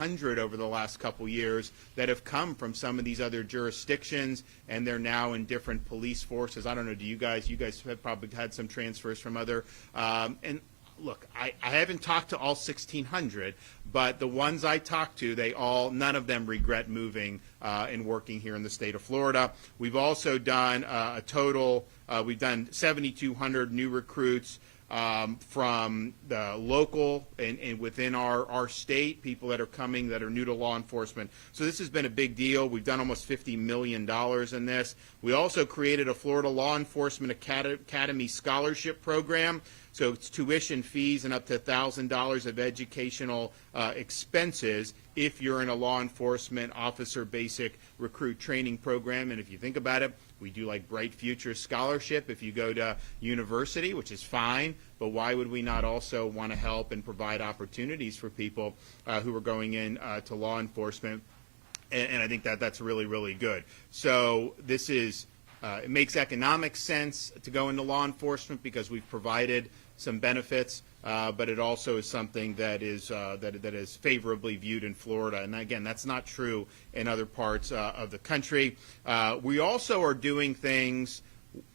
100 over the last couple years that have come from some of these other jurisdictions, and they're now in different police forces. I don't know, do you guys have probably had some transfers from other, and look, I haven't talked to all 1,600, but the ones I talked to, none of them regret moving and working here in the state of Florida. We've also done we've done 7,200 new recruits from the local and within our state, people that are coming that are new to law enforcement. So this has been a big deal. We've done almost $50 million in this. We also created a Florida Law Enforcement Academy Scholarship Program. So it's tuition fees and up to $1,000 of educational expenses if you're in a law enforcement officer basic recruit training program. And if you think about it, we do like Bright Future Scholarship if you go to university, which is fine, but why would we not also want to help and provide opportunities for people who are going in to law enforcement? And I think that's really, really good. So this is, it makes economic sense to go into law enforcement because we've provided some benefits, but it also is something that is favorably viewed in Florida. And again, that's not true in other parts of the country. We also are doing things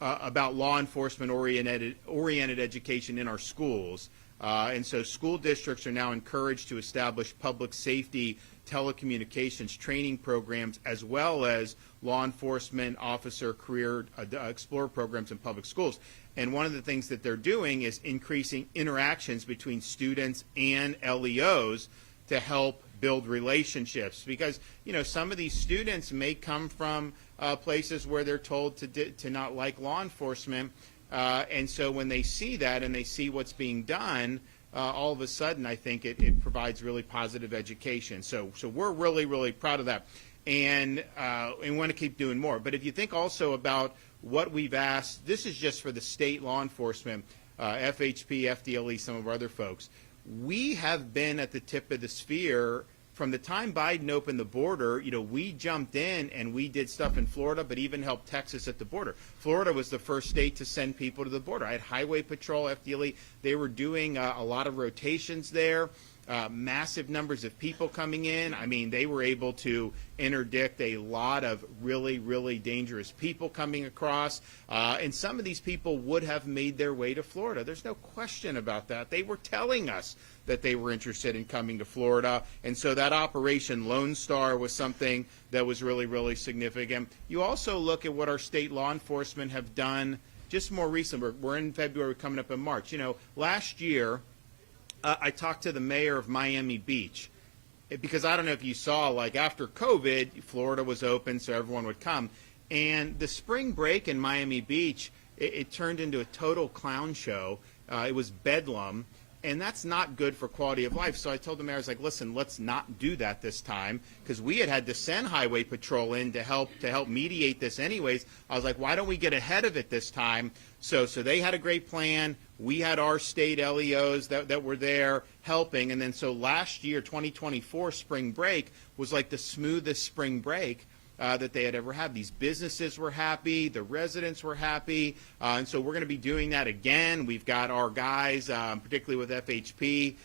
about law enforcement oriented education in our schools. And so school districts are now encouraged to establish public safety telecommunications training programs as well as law enforcement officer career explorer programs in public schools. And one of the things that they're doing is increasing interactions between students and LEOs to help build relationships, because some of these students may come from places where they're told to not like law enforcement, and so when they see that and they see what's being done, all of a sudden I think it provides really positive education. So we're really, really proud of that, and want to keep doing more. But if you think also about what we've asked, this is just for the state law enforcement, FHP, FDLE, some of our other folks. We have been at the tip of the sphere from the time Biden opened the border. We jumped in and we did stuff in Florida, but even helped Texas at the border. Florida was the first state to send people to the border. I had Highway Patrol, FDLE. They were doing a lot of rotations there. Massive numbers of people coming in. I mean, they were able to interdict a lot of really, really dangerous people coming across. And some of these people would have made their way to Florida. There's no question about that. They were telling us that they were interested in coming to Florida. And so that Operation Lone Star was something that was really, really significant. You also look at what our state law enforcement have done just more recently. We're in February, coming up in March. Last year, I talked to the mayor of Miami Beach because I don't know if you saw, like after COVID, Florida was open so everyone would come. And the spring break in Miami Beach, it turned into a total clown show. It was bedlam. And that's not good for quality of life. So I told the mayor, I was like, listen, let's not do that this time, because we had to send Highway Patrol in to help mediate this anyways. I was like, why don't we get ahead of it this time? So they had a great plan. We had our state LEOs that were there helping. And then so last year, 2024 spring break was like the smoothest spring break that they had ever had. These businesses were happy, the residents were happy, and so we're going to be doing that again. We've got our guys, particularly with FHP,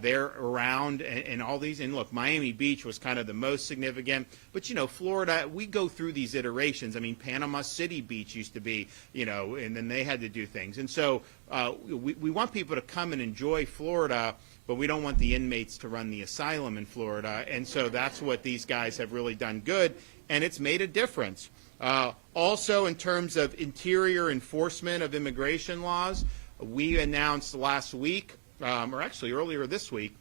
they're around and all these. And look, Miami Beach was kind of the most significant, but Florida, we go through these iterations. I mean, Panama City Beach used to be, and then they had to do things. And so we want people to come and enjoy Florida, but we don't want the inmates to run the asylum in Florida. And so that's what these guys have really done good. And it's made a difference. Also, in terms of interior enforcement of immigration laws, we announced last week, or actually earlier this week,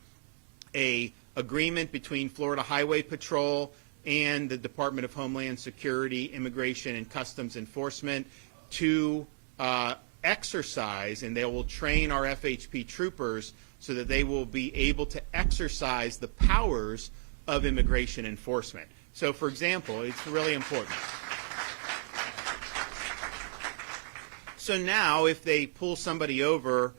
a agreement between Florida Highway Patrol and the Department of Homeland Security, Immigration and Customs Enforcement to exercise, and they will train our FHP troopers so that they will be able to exercise the powers of immigration enforcement. So, for example, it's really important. So now if they pull somebody over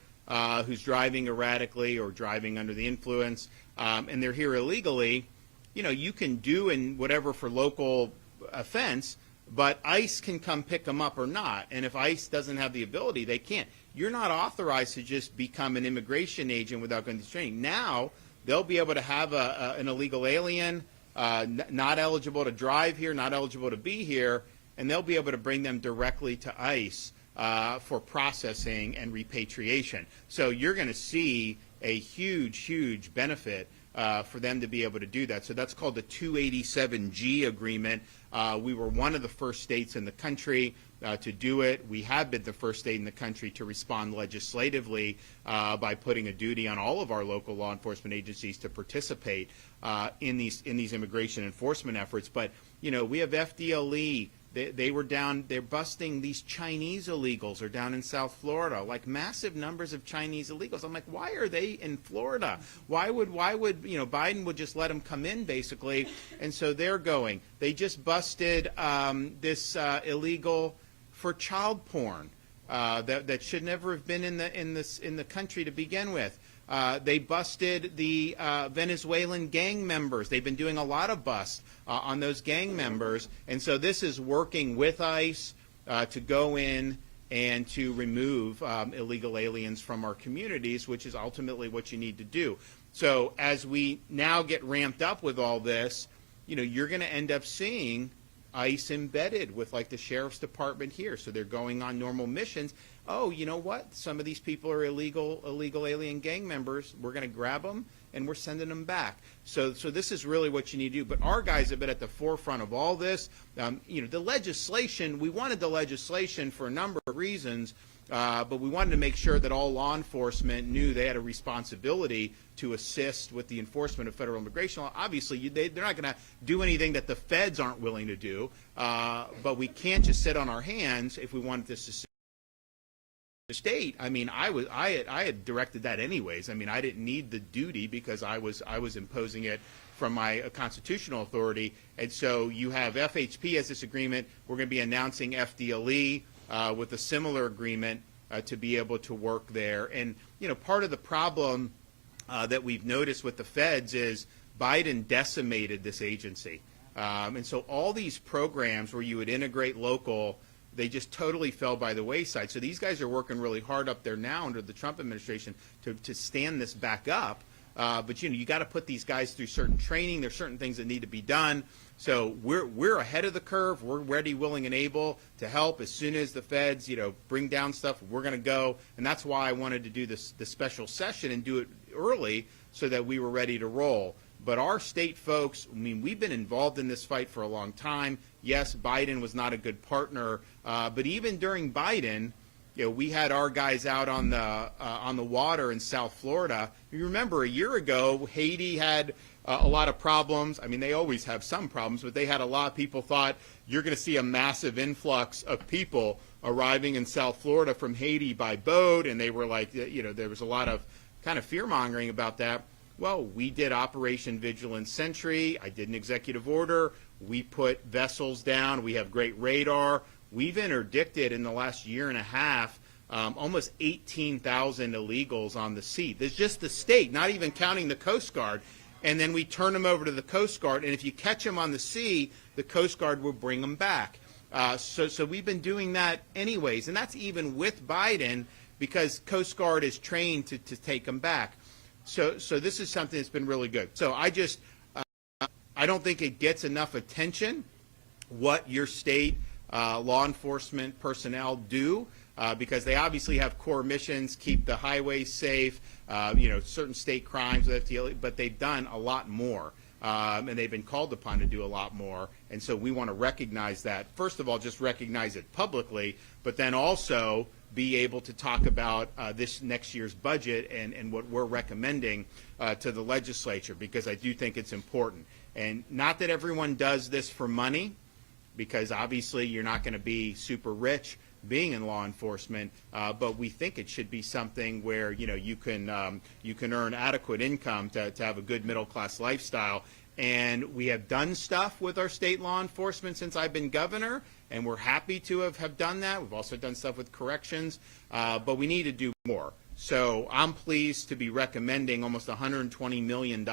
who's driving erratically or driving under the influence and they're here illegally, you can do in whatever for local offense, but ICE can come pick them up or not. And if ICE doesn't have the ability, they can't. You're not authorized to just become an immigration agent without going to training. Now they'll be able to have an illegal alien not eligible to drive here, not eligible to be here, and they'll be able to bring them directly to ICE for processing and repatriation. So you're going to see a huge benefit for them to be able to do that. So that's called the 287G agreement. We were one of the first states in the country to do it. We have been the first state in the country to respond legislatively by putting a duty on all of our local law enforcement agencies to participate in these immigration enforcement efforts. But you know, we have FDLE. They were down. They're busting these Chinese illegals. Are down in South Florida, like massive numbers of Chinese illegals. I'm like, why are they in Florida? Why would you know, Biden would just let them come in basically, and so they're going. They just busted this illegal for child porn that should never have been in the country to begin with. They busted the Venezuelan gang members. They've been doing a lot of busts on those gang members. And so this is working with ICE to go in and to remove illegal aliens from our communities, which is ultimately what you need to do. So as we now get ramped up with all this, you know, you're going to end up seeing ICE embedded with like the sheriff's department here. So they're going on normal missions. Oh, you know what? Some of these people are illegal alien gang members. We're going to grab them and we're sending them back. So this is really what you need to do. But our guys have been at the forefront of all this. You know, the legislation, we wanted the legislation for a number of reasons, but we wanted to make sure that all law enforcement knew they had a responsibility to assist with the enforcement of federal immigration law. Obviously, they're not going to do anything that the feds aren't willing to do, but we can't just sit on our hands if we want this to the state. I mean, I had directed that anyways. I mean, I didn't need the duty because I was imposing it from my constitutional authority. And so you have FHP as this agreement. We're going to be announcing FDLE with a similar agreement to be able to work there. And you know, part of the problem that we've noticed with the feds is Biden decimated this agency. And so all these programs where you would integrate local, they just totally fell by the wayside. So these guys are working really hard up there now under the Trump administration to stand this back up. But you know, you got to put these guys through certain training. There's certain things that need to be done. So we're ahead of the curve. We're ready, willing, and able to help as soon as the feds, you know, bring down stuff. We're going to go, and that's why I wanted to do this special session and do it early so that we were ready to roll. But our state folks, I mean, we've been involved in this fight for a long time. Yes, Biden was not a good partner, but even during Biden, you know, we had our guys out on the water in South Florida. You remember a year ago, Haiti had a lot of problems. I mean, they always have some problems, but they had a lot. People thought you're going to see a massive influx of people arriving in South Florida from Haiti by boat, and they were like, you know, there was a lot of kind of fear-mongering about that. Well, we did Operation Vigilant Sentry. I did an executive order. We put vessels down. We have great radar. We've interdicted in the last year and a half almost 18,000 illegals on the sea. There's just the state, not even counting the Coast Guard. And then we turn them over to the Coast Guard. And if you catch them on the sea, the Coast Guard will bring them back. So we've been doing that anyways. And that's even with Biden because Coast Guard is trained to take them back. So this is something that's been really good. So I don't think it gets enough attention what your state law enforcement personnel do because they obviously have core missions, keep the highways safe, you know, certain state crimes with FDLE, but they've done a lot more. And they've been called upon to do a lot more. And so we want to recognize that. First of all, just recognize it publicly, but then also be able to talk about this next year's budget and what we're recommending to the legislature, because I do think it's important. And not that everyone does this for money, because obviously you're not going to be super rich being in law enforcement, but we think it should be something where, you know, you can earn adequate income to have a good middle class lifestyle. And we have done stuff with our state law enforcement since I've been governor, and we're happy to have done that. We've also done stuff with corrections, but we need to do more. So I'm pleased to be recommending almost $120 million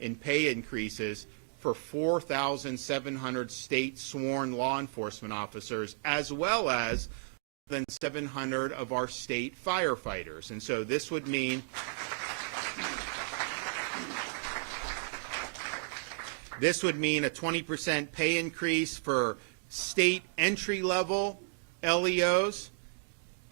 in pay increases for 4,700 state sworn law enforcement officers, as well as than 700 of our state firefighters. And so this would mean This would mean a 20% pay increase for state entry-level LEOs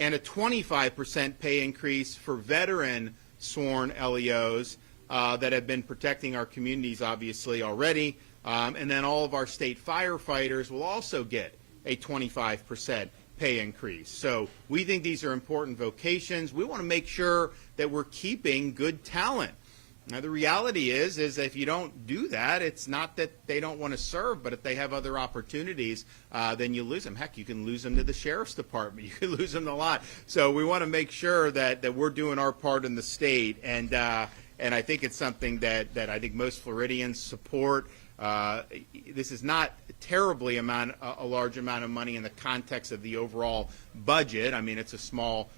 and a 25% pay increase for veteran sworn LEOs that have been protecting our communities, obviously, already. And then all of our state firefighters will also get a 25% pay increase. So we think these are important vocations. We want to make sure that we're keeping good talent. Now, the reality is if you don't do that, it's not that they don't want to serve, but if they have other opportunities, then you lose them. Heck, you can lose them to the sheriff's department. You can lose them a lot. So we want to make sure that we're doing our part in the state, and I think it's something that I think most Floridians support. This is not terribly a large amount of money in the context of the overall budget. I mean, it's a small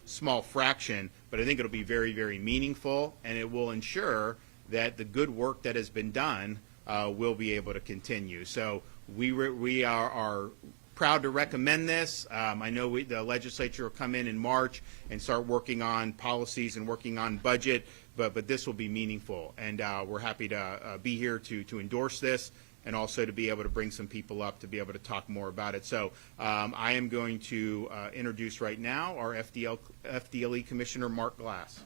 fraction, but I think it'll be very, very meaningful, and it will ensure that the good work that has been done will be able to continue. So we are proud to recommend this. I know the legislature will come in March and start working on policies and working on budget, but this will be meaningful, and we're happy to be here to endorse this, and also to be able to bring some people up to be able to talk more about it. So I am going to introduce right now our FDLE Commissioner, Mark Glass.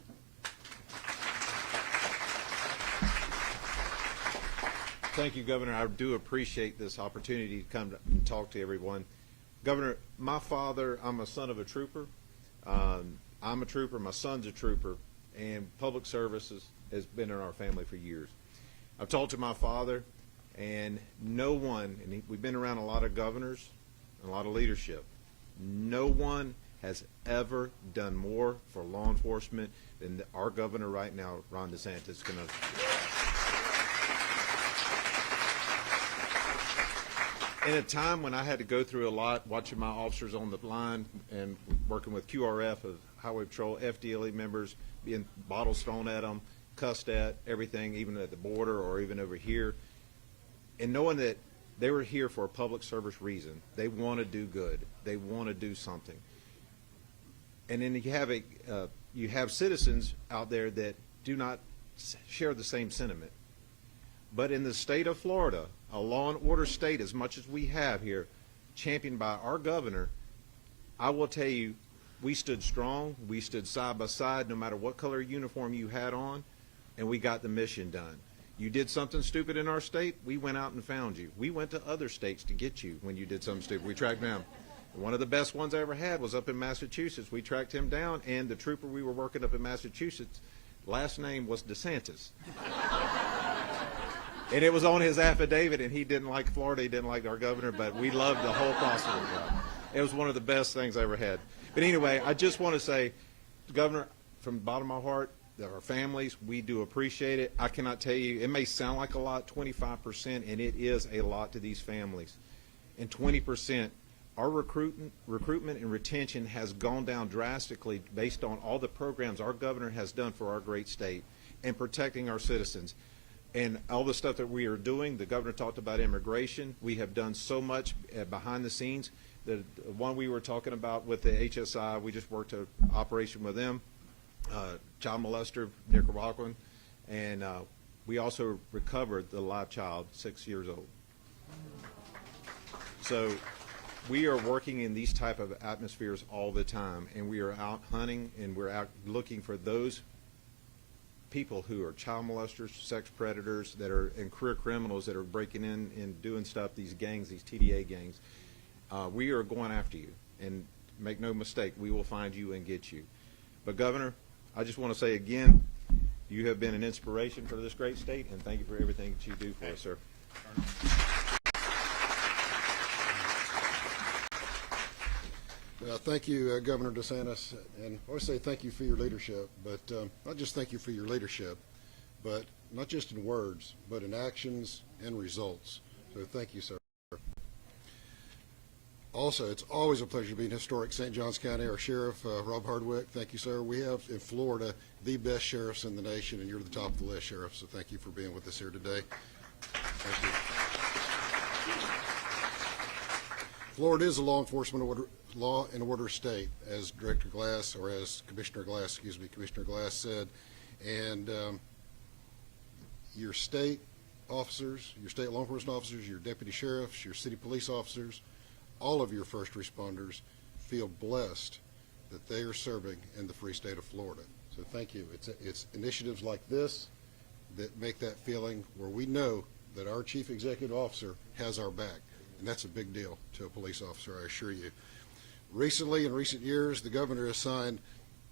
Thank you, Governor. I do appreciate this opportunity to come and talk to everyone. Governor, my father, I'm a son of a trooper. I'm a trooper, my son's a trooper, and public services has been in our family for years. I've talked to my father, and no one, and we've been around a lot of governors and a lot of leadership, no one has ever done more for law enforcement than our governor right now, Ron DeSantis. In a time when I had to go through a lot, watching my officers on the line and working with QRF of Highway Patrol, FDLE members, being bottles thrown at them, cussed at, everything, even at the border or even over here, and knowing that they were here for a public service reason. They want to do good. They want to do something. And then you have citizens out there that do not share the same sentiment. But in the state of Florida, a law and order state as much as we have here, championed by our governor, I will tell you, we stood strong. We stood side by side no matter what color uniform you had on, and we got the mission done. You did something stupid in our state, we went out and found you. We went to other states to get you when you did something stupid. We tracked down. One of the best ones I ever had was up in Massachusetts. We tracked him down, and the trooper we were working up in Massachusetts, last name was DeSantis. And it was on his affidavit, and he didn't like Florida, he didn't like our governor, but we loved the whole process of it. It was one of the best things I ever had. But anyway, I just want to say, Governor, from the bottom of my heart, that our families, we do appreciate it. I cannot tell you, it may sound like a lot, 25%, and it is a lot to these families. And 20%, our recruitment and retention has gone down drastically based on all the programs our governor has done for our great state and protecting our citizens. And all the stuff that we are doing, the governor talked about immigration. We have done so much behind the scenes. The one we were talking about with the HSI, we just worked an operation with them, child molester, Nicaraguan, and we also recovered the live child, 6 years old. So we are working in these type of atmospheres all the time, and we are out hunting, and we're out looking for those people who are child molesters, sex predators, that are and career criminals that are breaking in and doing stuff, these gangs, these TDA gangs. We are going after you, and make no mistake, we will find you and get you. But Governor, I just want to say again, you have been an inspiration for this great state, and thank you for everything that you do for us, sir. Thank you, Governor DeSantis, and I always say thank you for your leadership, but not just thank you for your leadership, but not just in words, but in actions and results. So thank you, sir. Also, it's always a pleasure to be in historic St. Johns County. Our Sheriff, Rob Hardwick, thank you, sir. We have in Florida the best sheriffs in the nation, and you're the top of the list, Sheriff, so thank you for being with us here today. Thank you. Florida is a law and order state, as Director Glass, or as Commissioner Glass said, and your state officers, your state law enforcement officers, your deputy sheriffs, your city police officers, all of your first responders feel blessed that they are serving in the free state of Florida. So thank you. It's initiatives like this that make that feeling where we know that our chief executive officer has our back, and that's a big deal to a police officer, I assure you. Recently, in recent years, the governor has signed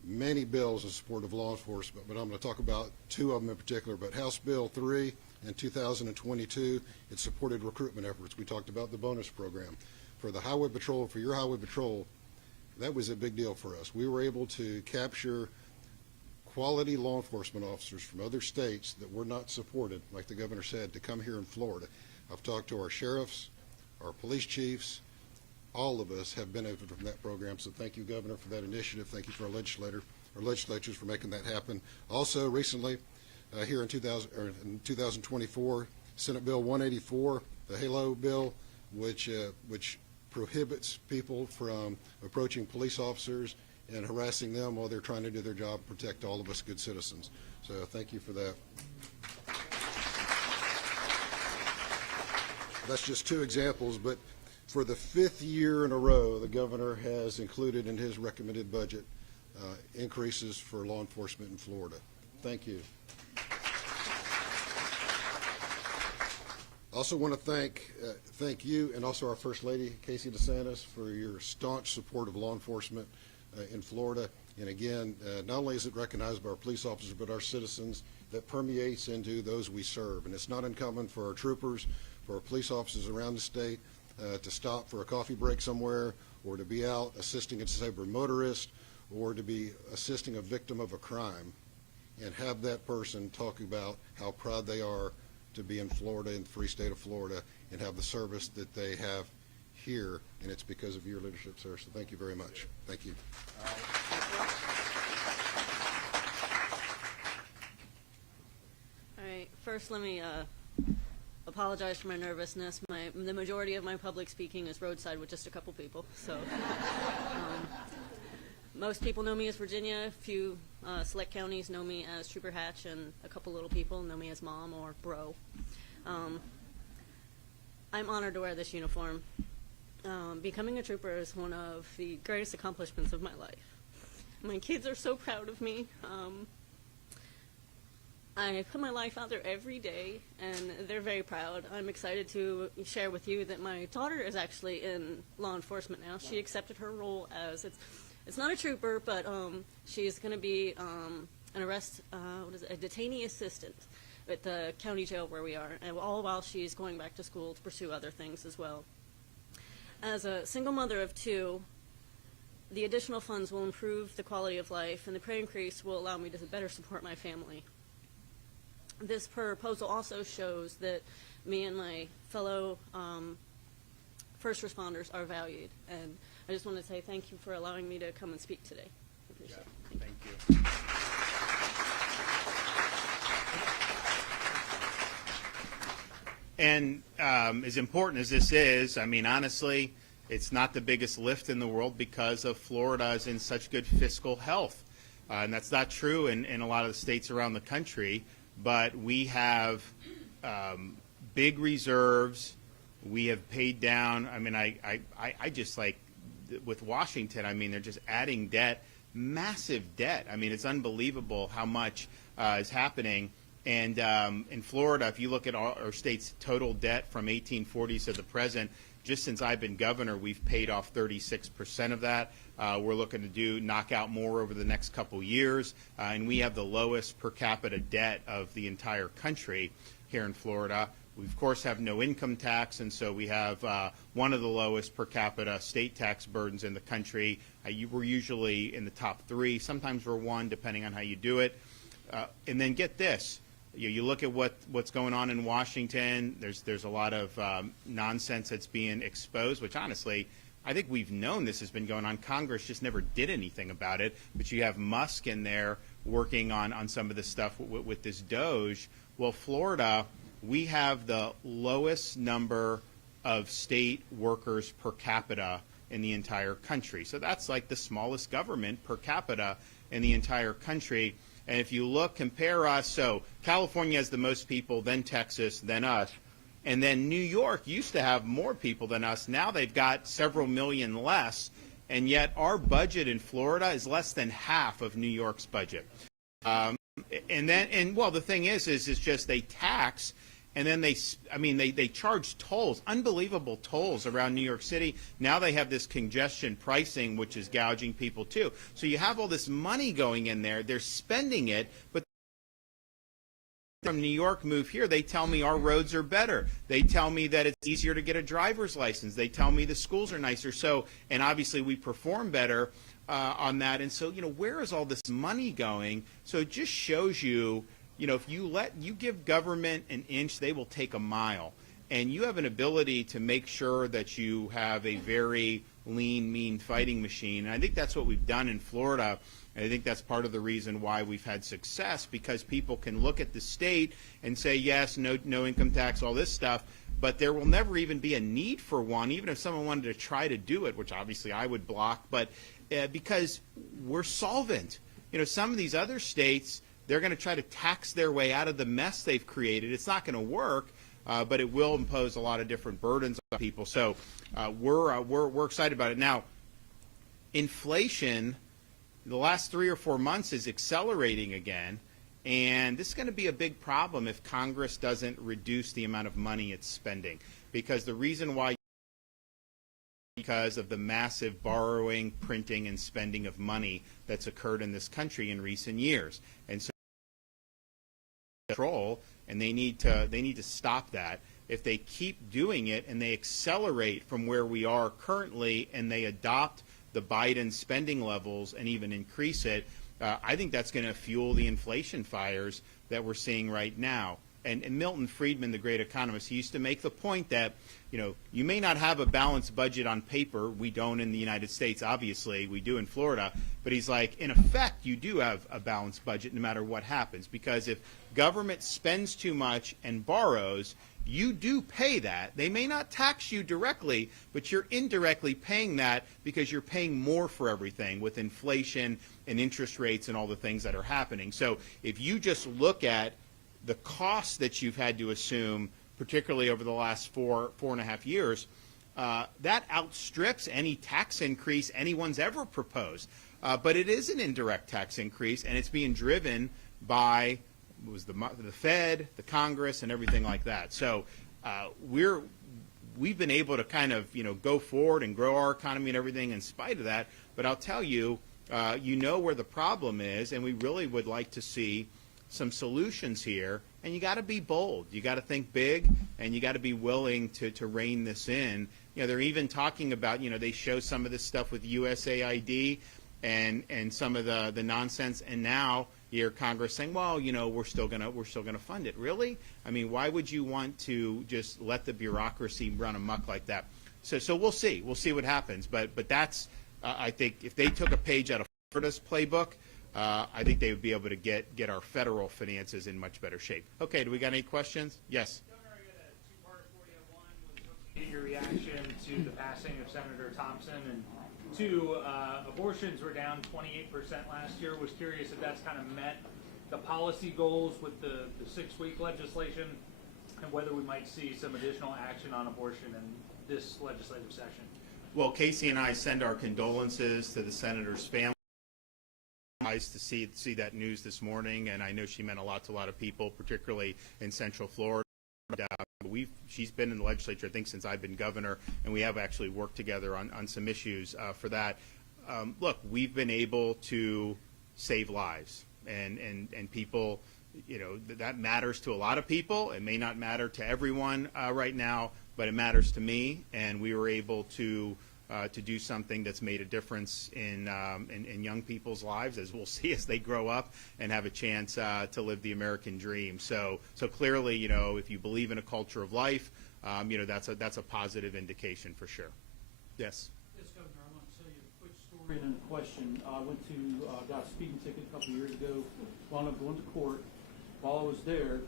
many bills in support of law enforcement, but I'm going to talk about two of them in particular. But House Bill 3 in 2022, it supported recruitment efforts. We talked about the bonus program. For the highway patrol, for your highway patrol, that was a big deal for us. We were able to capture quality law enforcement officers from other states that were not supported, like the governor said, to come here in Florida. I've talked to our sheriffs, our police chiefs. All of us have benefited from that program, so thank you, Governor, for that initiative. Thank you for our legislatures for making that happen. Also, recently, here in 2024, Senate Bill 184, the HALO bill, which prohibits people from approaching police officers and harassing them while they're trying to do their job, protect all of us good citizens. So thank you for that. That's just two examples, but for the fifth year in a row, the governor has included in his recommended budget increases for law enforcement in Florida. Thank you. Also want to thank you and also our First Lady, Casey DeSantis, for your staunch support of law enforcement in Florida. And again, not only is it recognized by our police officers, but our citizens, that permeates into those we serve. And it's not uncommon for our troopers, for our police officers around the state, to stop for a coffee break somewhere, or to be out assisting a disabled motorist, or to be assisting a victim of a crime, and have that person talk about how proud they are to be in Florida, in the free state of Florida, and have the service that they have here, and it's because of your leadership, sir. So thank you very much. Thank you. All right. First, let me apologize for my nervousness. The majority of my public speaking is roadside with just a couple people. So most people know me as Virginia. A few select counties know me as Trooper Hatch, and a couple little people know me as Mom or Bro. I'm honored to wear this uniform. Becoming a trooper is one of the greatest accomplishments of my life. My kids are so proud of me. I put my life out there every day, and they're very proud. I'm excited to share with you that my daughter is actually in law enforcement now. She accepted her role as, it's not a trooper, but she's going to be a detainee assistant at the county jail where we are, and all while she's going back to school to pursue other things as well. As a single mother of two, the additional funds will improve the quality of life, and the pay increase will allow me to better support my family. This proposal also shows that me and my fellow first responders are valued, and I just want to say thank you for allowing me to come and speak today. I appreciate it. Thank you. And as important as this is, I mean, honestly, it's not the biggest lift in the world because of Florida is in such good fiscal health. And that's not true in a lot of the states around the country. But we have big reserves. We have paid down. I mean, I just like with Washington, I mean, they're just adding debt, massive debt. I mean, it's unbelievable how much is happening. And in Florida, if you look at our state's total debt from 1840s to the present, just since I've been governor, we've paid off 36% of that. We're looking to knock out more over the next couple years, and we have the lowest per capita debt of the entire country here in Florida. We, of course, have no income tax, and so we have one of the lowest per capita state tax burdens in the country. We're usually in the top 3. Sometimes we're 1, depending on how you do it. And then get this. You look at what's going on in Washington. There's a lot of nonsense that's being exposed, which honestly, I think we've known this has been going on. Congress just never did anything about it. But you have Musk in there working on some of this stuff with this Doge. Well, Florida, we have the lowest number of state workers per capita in the entire country. So that's like the smallest government per capita in the entire country. And if you look, compare us, so California has the most people, then Texas, then us. And then New York used to have more people than us. Now they've got several million less. And yet our budget in Florida is less than half of New York's budget. Well, the thing is it's just they tax, and then they charge tolls, unbelievable tolls around New York City. Now they have this congestion pricing, which is gouging people too. So you have all this money going in there. They're spending it, but from New York move here, they tell me our roads are better. They tell me that it's easier to get a driver's license. They tell me the schools are nicer. So, and obviously we perform better on that. And so, where is all this money going? So it just shows you, if you give government an inch, they will take a mile. And you have an ability to make sure that you have a very lean, mean fighting machine. And I think that's what we've done in Florida. And I think that's part of the reason why we've had success, because people can look at the state and say, yes, no income tax, all this stuff, but there will never even be a need for one, even if someone wanted to try to do it, which obviously I would block, but because we're solvent. Some of these other states, they're going to try to tax their way out of the mess they've created. It's not going to work, but it will impose a lot of different burdens on people. So we're excited about it. Now, inflation, the last 3 or 4 months is accelerating again, and this is going to be a big problem if Congress doesn't reduce the amount of money it's spending, because the reason why, because of the massive borrowing, printing, and spending of money that's occurred in this country in recent years. And so control, and they need to stop that. If they keep doing it and they accelerate from where we are currently and they adopt the Biden spending levels and even increase it, I think that's going to fuel the inflation fires that we're seeing right now. And Milton Friedman, the great economist, he used to make the point that, you may not have a balanced budget on paper. We don't in the United States, obviously. We do in Florida. But he's like, in effect, you do have a balanced budget no matter what happens. Because if government spends too much and borrows, you do pay that. They may not tax you directly, but you're indirectly paying that because you're paying more for everything with inflation and interest rates and all the things that are happening. So if you just look at the costs that you've had to assume, particularly over the last 4.5 years, that outstrips any tax increase anyone's ever proposed. But it is an indirect tax increase, and it's being driven by the Fed, the Congress, and everything like that. So we've been able to kind of go forward and grow our economy and everything in spite of that. But I'll tell you, where the problem is, and we really would like to see some solutions here. And you got to be bold. You got to think big, and you got to be willing to rein this in. They're even talking about, they show some of this stuff with USAID and some of the nonsense, and now you hear Congress saying, well, we're still gonna fund it. Really? I mean, why would you want to just let the bureaucracy run amok like that? So we'll see. We'll see what happens. But that's I think if they took a page out of Florida's playbook, I think they would be able to get our federal finances in much better shape. Okay, do we got any questions? Yes. Governor, I got a two-part for you. One was hoping to get your reaction to the passing of Senator Thompson, and two, abortions were down 28% last year. Was curious if that's kind of met the policy goals with the 6-week legislation, and whether we might see some additional action on abortion in this legislative session. Well, Casey and I send our condolences to the senator's family. Nice to see that news this morning, and I know she meant a lot to a lot of people, particularly in Central Florida. She's been in the legislature, I think, since I've been governor, and we have actually worked together on some issues for that. Look, we've been able to save lives, and people, that matters to a lot of people. It may not matter to everyone right now, but it matters to me, and we were able to do something that's made a difference in young people's lives, as we'll see as they grow up and have a chance to live the American dream. So clearly, if you believe in a culture of life, that's a positive indication for sure. Yes. Yes, Governor, I want to tell you a quick story and then a question. I went to got a speeding ticket a couple of years ago. Wound up going to court. While I was there,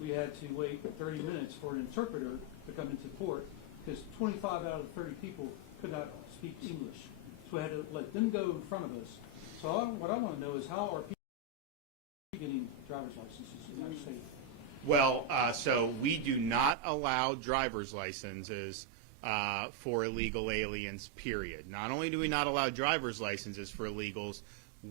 we had to wait 30 minutes for an interpreter to come into court because 25 out of 30 people could not speak English. So we had to let them go in front of us. So what I want to know is how are getting driver's licenses in our state? Well, so we do not allow driver's licenses for illegal aliens, period. Not only do we not allow driver's licenses for illegals,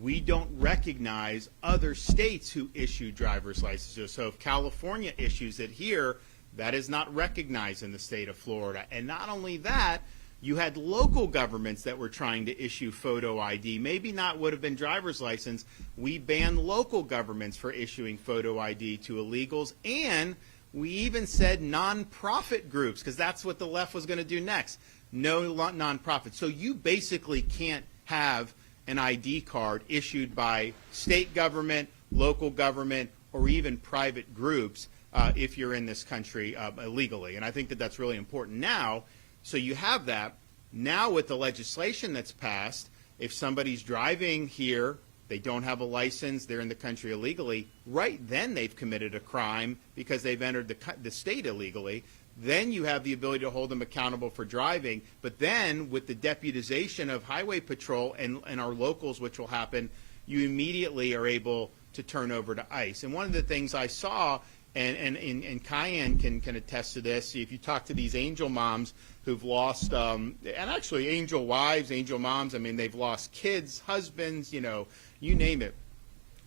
we don't recognize other states who issue driver's licenses. So if California issues it here, that is not recognized in the state of Florida. And not only that, you had local governments that were trying to issue photo ID. Maybe not would have been driver's license. We banned local governments for issuing photo ID to illegals, and we even said nonprofit groups, because that's what the left was going to do next. No nonprofit. So you basically can't have an ID card issued by state government, local government, or even private groups if you're in this country illegally. And I think that that's really important now. So you have that. Now with the legislation that's passed, if somebody's driving here, they don't have a license, they're in the country illegally, right then they've committed a crime because they've entered the state illegally. Then you have the ability to hold them accountable for driving. But then with the deputization of Highway Patrol and our locals, which will happen, you immediately are able to turn over to ICE. And one of the things I saw, and Cayenne can attest to this, if you talk to these angel moms who've lost, and actually angel wives, angel moms, I mean, they've lost kids, husbands, you name it.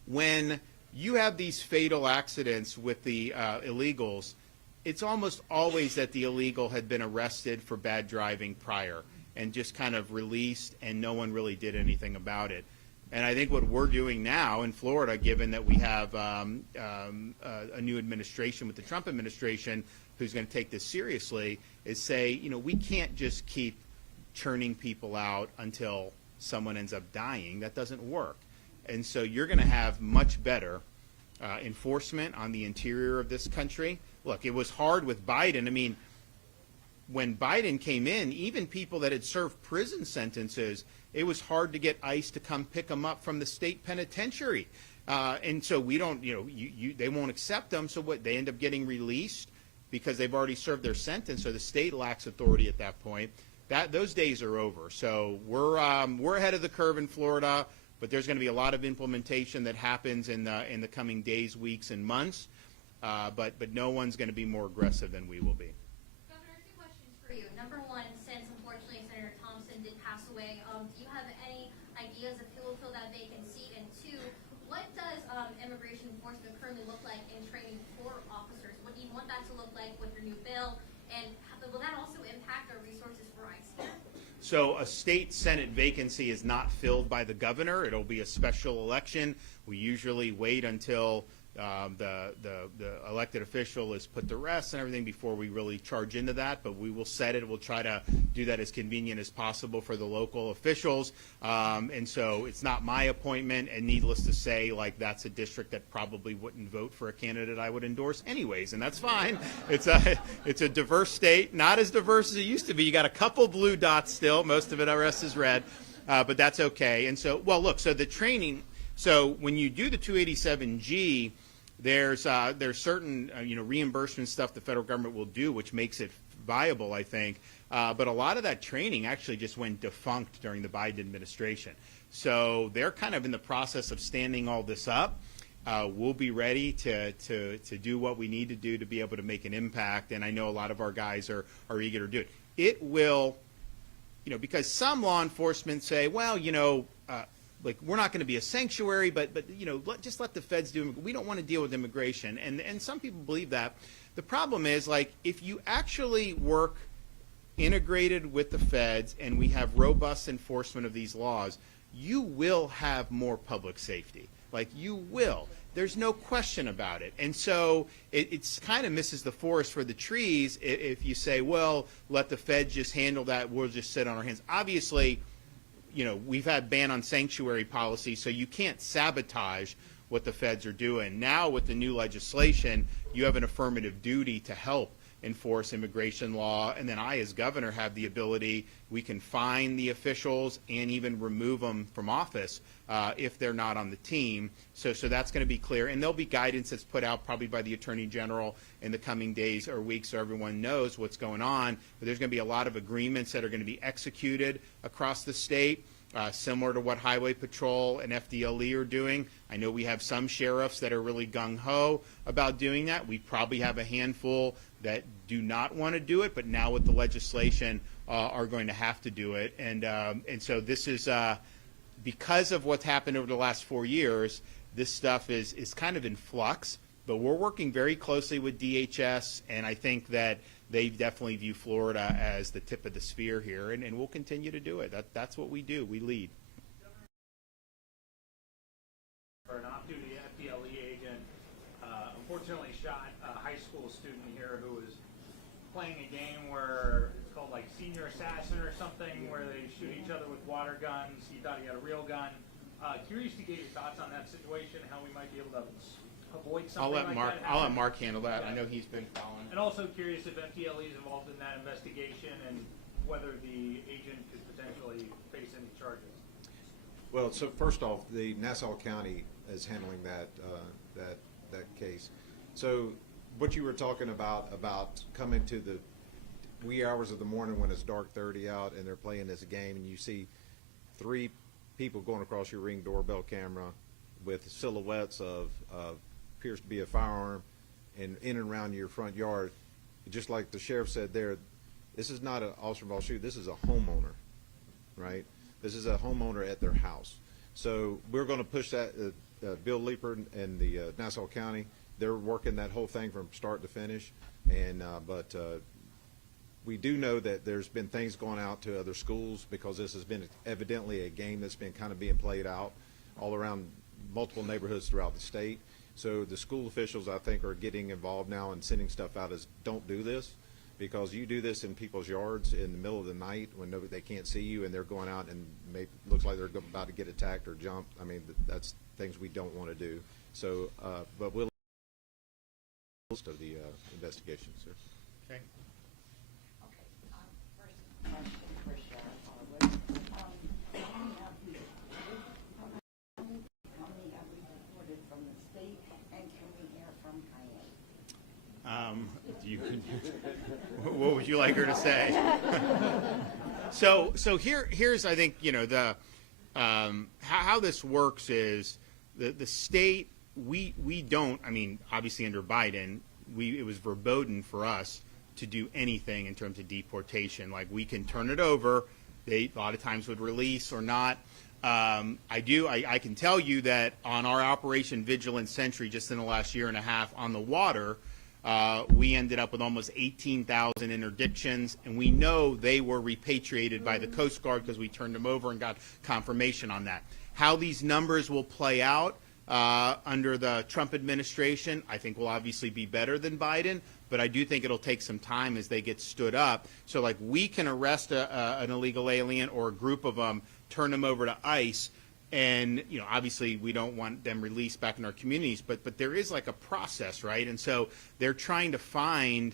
When you have these fatal accidents with the illegals, it's almost always that the illegal had been arrested for bad driving prior and just kind of released, and no one really did anything about it. And I think what we're doing now in Florida, given that we have a new administration with the Trump administration who's going to take this seriously, is say, we can't just keep churning people out until someone ends up dying. That doesn't work. And so you're going to have much better enforcement on the interior of this country. Look, it was hard with Biden. I mean, when Biden came in, even people that had served prison sentences, it was hard to get ICE to come pick them up from the state penitentiary. And so we don't, they won't accept them. So what, they end up getting released because they've already served their sentence, so the state lacks authority at that point. Those days are over. So we're ahead of the curve in Florida, but there's going to be a lot of implementation that happens in the coming days, weeks, and months. But no one's going to be more aggressive than we will be. Governor, two questions for you. Number one, since unfortunately Senator Thompson did pass away, do you have any ideas of who will fill that vacant seat? And two, what does immigration enforcement currently look like in training for officers? What do you want that to look like with your new bill? And will that also impact our resources for ICE here? So a state Senate vacancy is not filled by the governor. It'll be a special election. We usually wait until the elected official is put to rest and everything before we really charge into that, but we will set it. We'll try to do that as convenient as possible for the local officials. And so it's not my appointment, and needless to say, like, that's a district that probably wouldn't vote for a candidate I would endorse anyways, and that's fine. It's a diverse state, not as diverse as it used to be. You got a couple blue dots still, most of it, the rest is red, but that's okay. And so, well, look, so the training. So when you do the 287G, there's certain reimbursement stuff the federal government will do, which makes it viable, I think. But a lot of that training actually just went defunct during the Biden administration. So they're kind of in the process of standing all this up. We'll be ready to do what we need to do to be able to make an impact. And I know a lot of our guys are eager to do it. It will, because some law enforcement say, well, like, we're not going to be a sanctuary, but just let the feds do it. We don't want to deal with immigration. And some people believe that. The problem is, like, if you actually work integrated with the feds and we have robust enforcement of these laws, you will have more public safety. Like, you will. There's no question about it. And so it's kind of misses the forest for the trees if you say, well, let the feds just handle that. We'll just sit on our hands. Obviously, we've had ban on sanctuary policy, so you can't sabotage what the feds are doing. Now with the new legislation, you have an affirmative duty to help enforce immigration law, and then I, as governor, have the ability, we can fine the officials and even remove them from office if they're not on the team. So that's going to be clear, and there'll be guidance that's put out probably by the Attorney General in the coming days or weeks so everyone knows what's going on. But there's going to be a lot of agreements that are going to be executed across the state. similar to what Highway Patrol and FDLE are doing. I know we have some sheriffs that are really gung-ho about doing that. We probably have a handful that do not want to do it, but now with the legislation are going to have to do it. And so this is, because of what's happened over the last 4 years, this stuff is kind of in flux. But we're working very closely with DHS, and I think that they definitely view Florida as the tip of the spear here, and we'll continue to do it. That's what we do. We lead. For an off-duty FDLE agent, unfortunately shot a high school student here who was playing a game where it's called like Senior Assassin or something, where they shoot each other with water guns. He thought he had a real gun. Curious to get your thoughts on that situation, how we might be able to avoid something like that. I'll let Mark handle that. I know he's been following. And also curious if FDLE is involved in that investigation and whether the agent could potentially face any charges. Well, so first off, the Nassau County is handling that case. So what you were talking about coming to the wee hours of the morning when it's dark 30 out and they're playing this game and you see 3 people going across your Ring doorbell camera with silhouettes of appears to be a firearm and in and around your front yard, just like the sheriff said there, this is not an officer involved shooting, this is a homeowner, right? This is a homeowner at their house. So we're going to push that, Bill Leeper and the Nassau County, they're working that whole thing from start to finish. And but we do know that there's been things going out to other schools because this has been evidently a game that's been kind of being played out all around multiple neighborhoods throughout the state. So the school officials, I think, are getting involved now and sending stuff out as don't do this, because you do this in people's yards in the middle of the night when they can't see you and they're going out and looks like they're about to get attacked or jumped. I mean, that's things we don't want to do. So, but we'll most of the investigation, sir. Okay. Okay, first question for Sheriff Harwood. How many have we reported from the state, and can we hear from Cayenne? What would you like her to say? So here's I think the how this works is the state we don't, I mean, obviously under Biden it was verboten for us to do anything in terms of deportation. Like, we can turn it over, they a lot of times would release or not. I can tell you that on our Operation Vigilant Sentry just in the last year and a half on the water, we ended up with almost 18,000 interdictions, and we know they were repatriated by the Coast Guard because we turned them over and got confirmation on that. How these numbers will play out under the Trump administration, I think will obviously be better than Biden, but I do think it'll take some time as they get stood up. So, like, we can arrest an illegal alien or a group of them, turn them over to ICE, and obviously we don't want them released back in our communities, but there is like a process, right? And so they're trying to find.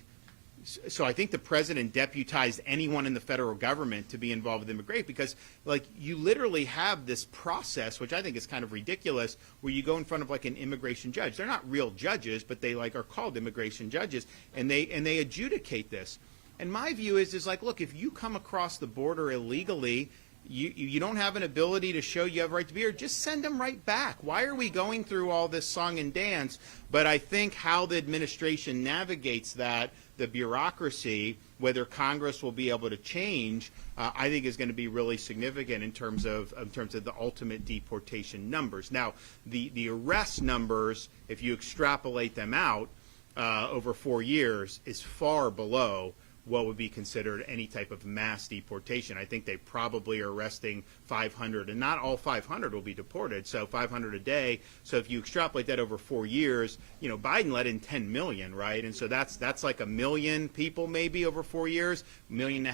So I think the president deputized anyone in the federal government to be involved with immigration, because, like, you literally have this process, which I think is kind of ridiculous, where you go in front of like an immigration judge. They're not real judges, but they are called immigration judges, and they adjudicate this. And my view is like, look, if you come across the border illegally, you don't have an ability to show you have a right to be here, just send them right back. Why are we going through all this song and dance? But I think how the administration navigates that, the bureaucracy, whether Congress will be able to change, I think is going to be really significant in terms of the ultimate deportation numbers. Now, the arrest numbers, if you extrapolate them out over 4 years, is far below what would be considered any type of mass deportation. I think they probably are arresting 500, and not all 500 will be deported, so 500 a day. So if you extrapolate that over 4 years, Biden let in 10 million, right? And so that's like 1 million people maybe over 4 years, 1.5 million.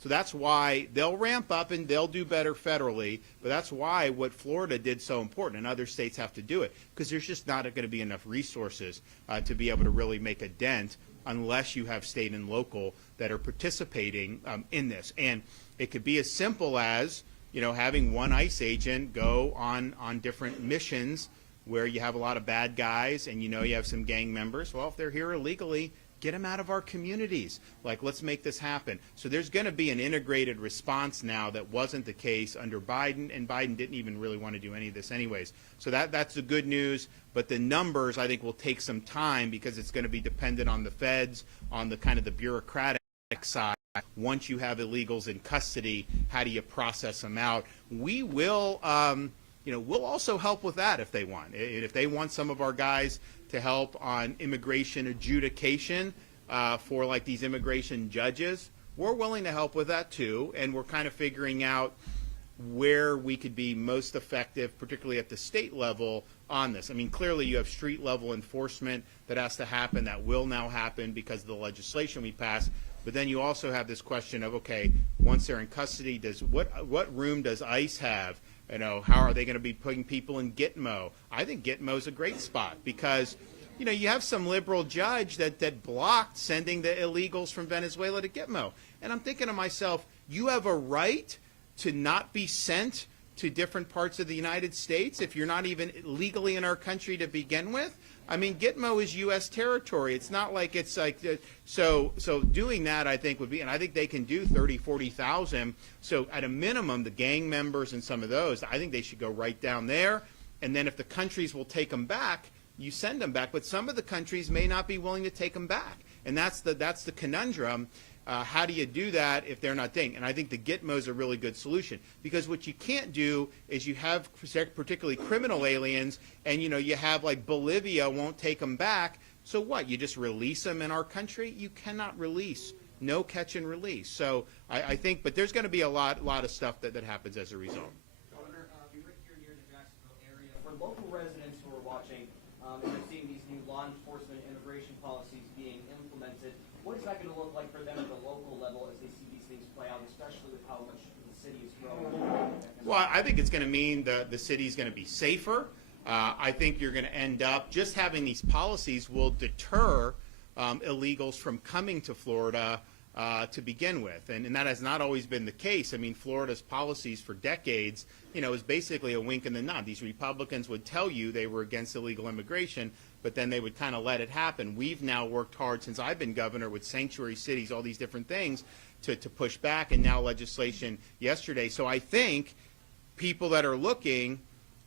So that's why they'll ramp up and they'll do better federally, but that's why what Florida did so important, and other states have to do it, because there's just not going to be enough resources to be able to really make a dent unless you have state and local that are participating in this. And it could be as simple as, having one ICE agent go on different missions where you have a lot of bad guys and you have some gang members. Well, if they're here illegally, get them out of our communities. Like, let's make this happen. So there's going to be an integrated response now that wasn't the case under Biden, and Biden didn't even really want to do any of this anyways. So that's the good news. But the numbers, I think, will take some time because it's going to be dependent on the feds, on the kind of the bureaucratic side. Once you have illegals in custody, how do you process them out? We will, we'll also help with that if they want. If they want some of our guys to help on immigration adjudication for like these immigration judges, we're willing to help with that too. And we're kind of figuring out where we could be most effective, particularly at the state level on this. I mean, clearly you have street level enforcement that has to happen, that will now happen because of the legislation we passed. But then you also have this question of, okay, once they're in custody, what room does ICE have? You know, how are they going to be putting people in Gitmo? I think Gitmo's a great spot because, you know, you have some liberal judge that blocked sending the illegals from Venezuela to Gitmo. And I'm thinking to myself, you have a right to not be sent to different parts of the United States if you're not even legally in our country to begin with? I mean, Gitmo is U.S. territory. It's not like it's like, so doing that, I think, would be, and I think they can do 30, 40,000. So at a minimum, the gang members and some of those, I think they should go right down there. And then if the countries will take them back, you send them back. But some of the countries may not be willing to take them back. And that's the conundrum. How do you do that if they're not doing? And I think the Gitmo is a really good solution because what you can't do is you have particularly criminal aliens and, you know, you have like Bolivia won't take them back. So what? You just release them in our country? You cannot release. No catch and release. So I think, but there's going to be a lot of stuff that happens as a result. Governor, you're right here near the Jacksonville area. For local residents who are watching and they're seeing these new law enforcement immigration policies being implemented, what is that going to look like for them at the local level as they see these things play out, especially with how much the city is growing? Well, I think it's going to mean the city's going to be safer. I think you're going to end up just having these policies will deter illegals from coming to Florida to begin with. And that has not always been the case. I mean, Florida's policies for decades, you know, is basically a wink and a nod. These Republicans would tell you they were against illegal immigration, but then they would kind of let it happen. We've now worked hard since I've been governor with sanctuary cities, all these different things to push back, and now legislation yesterday. So I think people that are looking,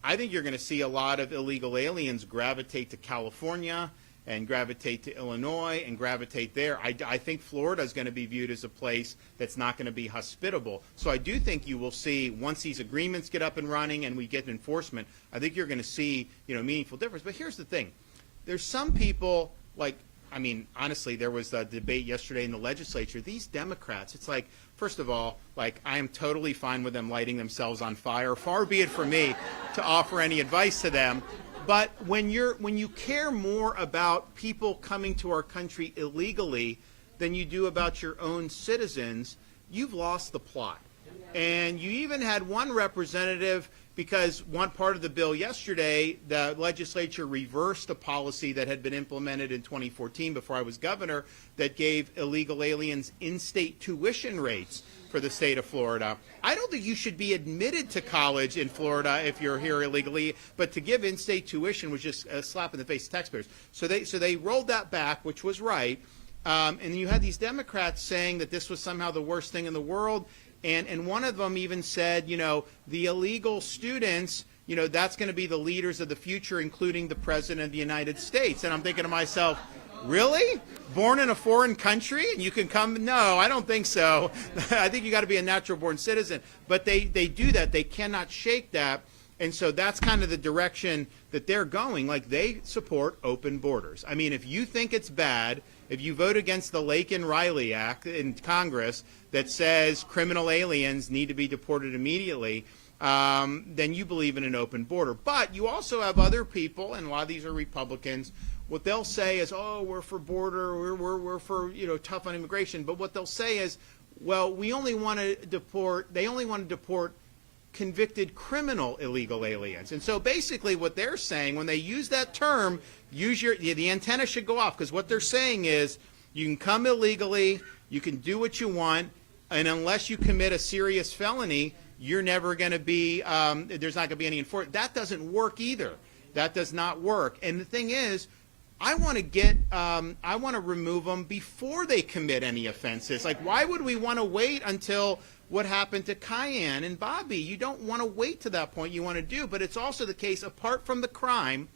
I think you're going to see a lot of illegal aliens gravitate to California and gravitate to Illinois and gravitate there. I think Florida is going to be viewed as a place that's not going to be hospitable. So I do think you will see, once these agreements get up and running and we get enforcement, I think you're going to see, you know, meaningful difference. But here's the thing. There's some people, like, I mean, honestly, there was a debate yesterday in the legislature. These Democrats, it's like, first of all, like, I am totally fine with them lighting themselves on fire. Far be it from me to offer any advice to them. But when you care more about people coming to our country illegally than you do about your own citizens, you've lost the plot. And you even had one representative, because one part of the bill yesterday, the legislature reversed a policy that had been implemented in 2014 before I was governor that gave illegal aliens in-state tuition rates for the state of Florida. I don't think you should be admitted to college in Florida if you're here illegally, but to give in-state tuition was just a slap in the face of taxpayers. So they rolled that back, which was right. And then you had these Democrats saying that this was somehow the worst thing in the world. And one of them even said, you know, the illegal students, you know, that's going to be the leaders of the future, including the President of the United States. And I'm thinking to myself, really? Born in a foreign country and you can come? No, I don't think so. I think you got to be a natural born citizen. But they do that. They cannot shake that. And so that's kind of the direction that they're going. Like, they support open borders. I mean, if you think it's bad, if you vote against the Laken-Riley Act in Congress that says criminal aliens need to be deported immediately, then you believe in an open border. But you also have other people, and a lot of these are Republicans, what they'll say is, oh, we're for border, we're for, you know, tough on immigration. But what they'll say is, well, we only want to deport, they only want to deport convicted criminal illegal aliens. And so basically what they're saying, when they use that term, the antenna should go off, because what they're saying is you can come illegally, you can do what you want, and unless you commit a serious felony, you're never going to be, there's not going to be any enforcement. That doesn't work either. That does not work. And the thing is, I want to remove them before they commit any offenses. Like, why would we want to wait until what happened to Cayenne and Bobby? You don't want to wait to that point. You want to do, but it's also the case, apart from the crime,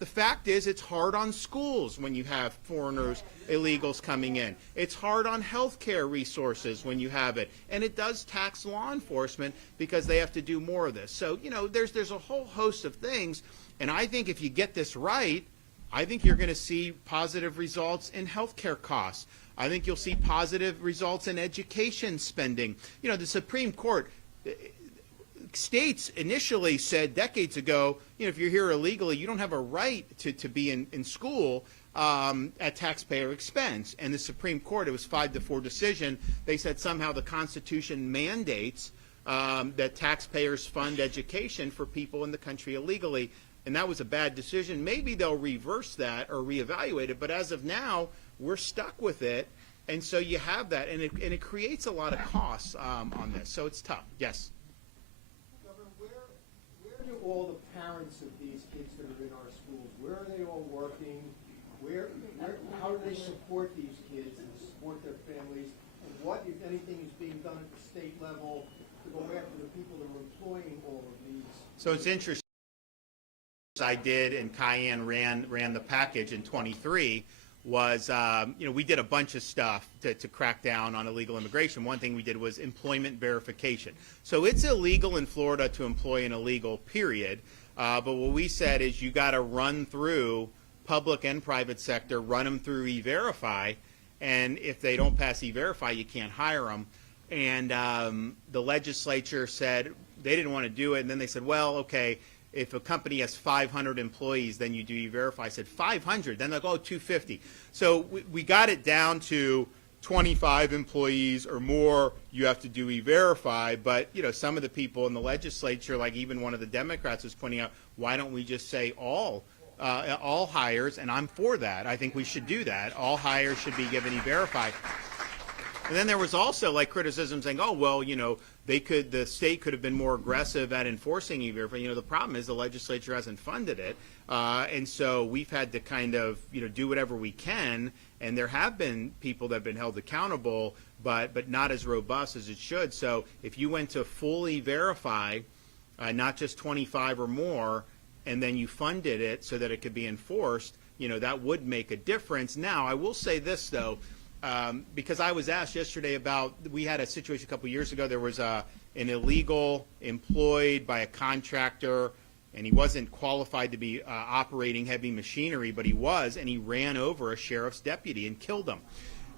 the fact is it's hard on schools when you have foreigners, illegals coming in. It's hard on healthcare resources when you have it. And it does tax law enforcement because they have to do more of this. So, there's a whole host of things. And I think if you get this right, I think you're going to see positive results in healthcare costs. I think you'll see positive results in education spending. The Supreme Court, states initially said decades ago, if you're here illegally, you don't have a right to be in school at taxpayer expense. And the Supreme Court, it was 5-4 decision, they said somehow the Constitution mandates that taxpayers fund education for people in the country illegally. And that was a bad decision. Maybe they'll reverse that or reevaluate it, but as of now, we're stuck with it. And so you have that, and it creates a lot of costs on this. So it's tough. Yes? Governor, where do all the parents of these kids that are in our schools, where are they all working? How do they support these kids and support their families? And what, if anything, is being done at the state level to go after the people that are employing all of these? So it's interesting. I did, and Cayenne ran the package in 23, was, we did a bunch of stuff to crack down on illegal immigration. One thing we did was employment verification. So it's illegal in Florida to employ an illegal, period. But what we said is you got to run through public and private sector, run them through E-Verify, and if they don't pass E-Verify, you can't hire them. And the legislature said they didn't want to do it, and then they said, well, okay, if a company has 500 employees, then you do E-Verify. I said 500, then they'll go 250. So we got it down to 25 employees or more, you have to do E-Verify. But some of the people in the legislature, like even one of the Democrats was pointing out, why don't we just say all hires? And I'm for that. I think we should do that. All hires should be given E-Verify. And then there was also like criticism saying, oh, well, the state could have been more aggressive at enforcing E-Verify. The problem is the legislature hasn't funded it. And so we've had to kind of, do whatever we can. And there have been people that have been held accountable, but not as robust as it should. So if you went to fully verify, not just 25 or more, and then you funded it so that it could be enforced, that would make a difference. Now, I will say this, though. Because I was asked yesterday about, we had a situation a couple years ago, there was an illegal employed by a contractor, and he wasn't qualified to be operating heavy machinery, but he was, and he ran over a sheriff's deputy and killed him.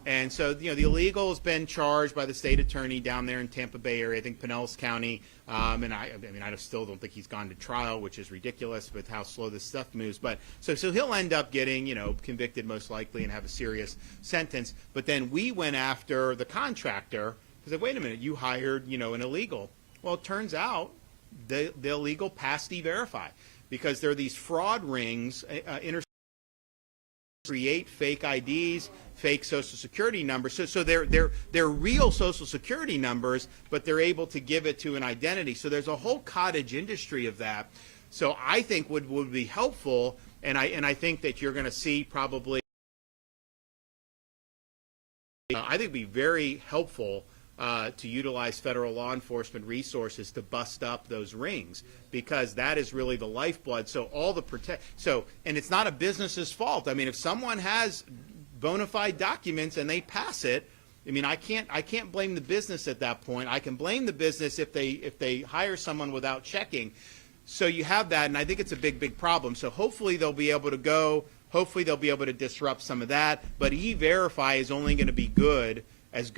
And so, the illegal has been charged by the state attorney down there in Tampa Bay area, I think Pinellas County, and I still don't think he's gone to trial, which is ridiculous with how slow this stuff moves. But so he'll end up getting, convicted most likely and have a serious sentence. But then we went after the contractor because said, wait a minute, you hired, an illegal. Well, it turns out the illegal passed E-Verify because there are these fraud rings, create fake IDs, fake Social Security numbers. So they're real Social Security numbers, but they're able to give it to an identity. So there's a whole cottage industry of that. So I think would be helpful, and I think that you're going to see probably. I think it'd be very helpful to utilize federal law enforcement resources to bust up those rings, because that is really the lifeblood. So all the and it's not a business's fault. I mean, if someone has bona fide documents and they pass it, I can't blame the business at that point. I can blame the business if they hire someone without checking. So you have that, and I think it's a big problem. So hopefully they'll be able to disrupt some of that. But E-Verify is only going to be good as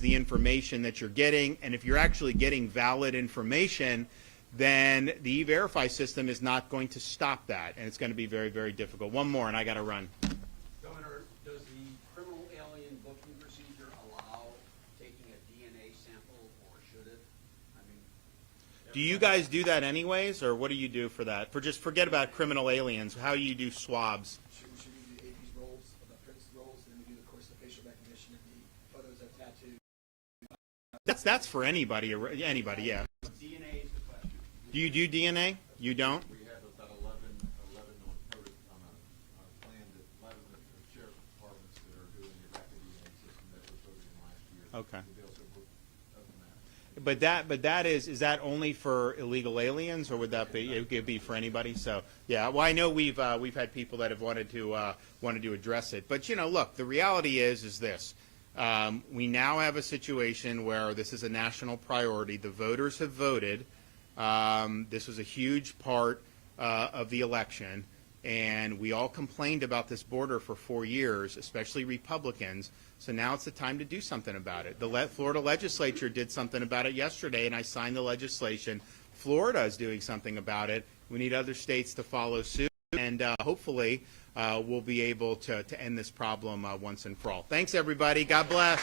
the information that you're getting. And if you're actually getting valid information, then the E-Verify system is not going to stop that. And it's going to be very, very difficult. One more, and I got to run. Governor, does the criminal alien booking procedure allow taking a DNA sample, or should it? Do you guys do that anyways, or what do you do for that? Just forget about criminal aliens. How do you do swabs? Should we do the AP's roles, the Prince's roles, and then we do, of course, the facial recognition of the photos of tattoos? That's for anybody, yeah. DNA is the question. Do you do DNA? You don't? We have about 11 noted on a Okay. the bill, so doesn't matter. But that is that only for illegal aliens, or would that be it could be for anybody? So yeah, well I know we've had people that have wanted to address it, but look, the reality is this: we now have a situation where this is a national priority. The voters have voted. This was a huge part of the election, and we all complained about this border for 4 years, especially Republicans. So now it's the time to do something about it. The Florida legislature did something about it yesterday, and I signed the legislation. Florida is doing something about it. We need other states to follow suit, and hopefully we'll be able to end this problem once and for all. Thanks, everybody. God bless.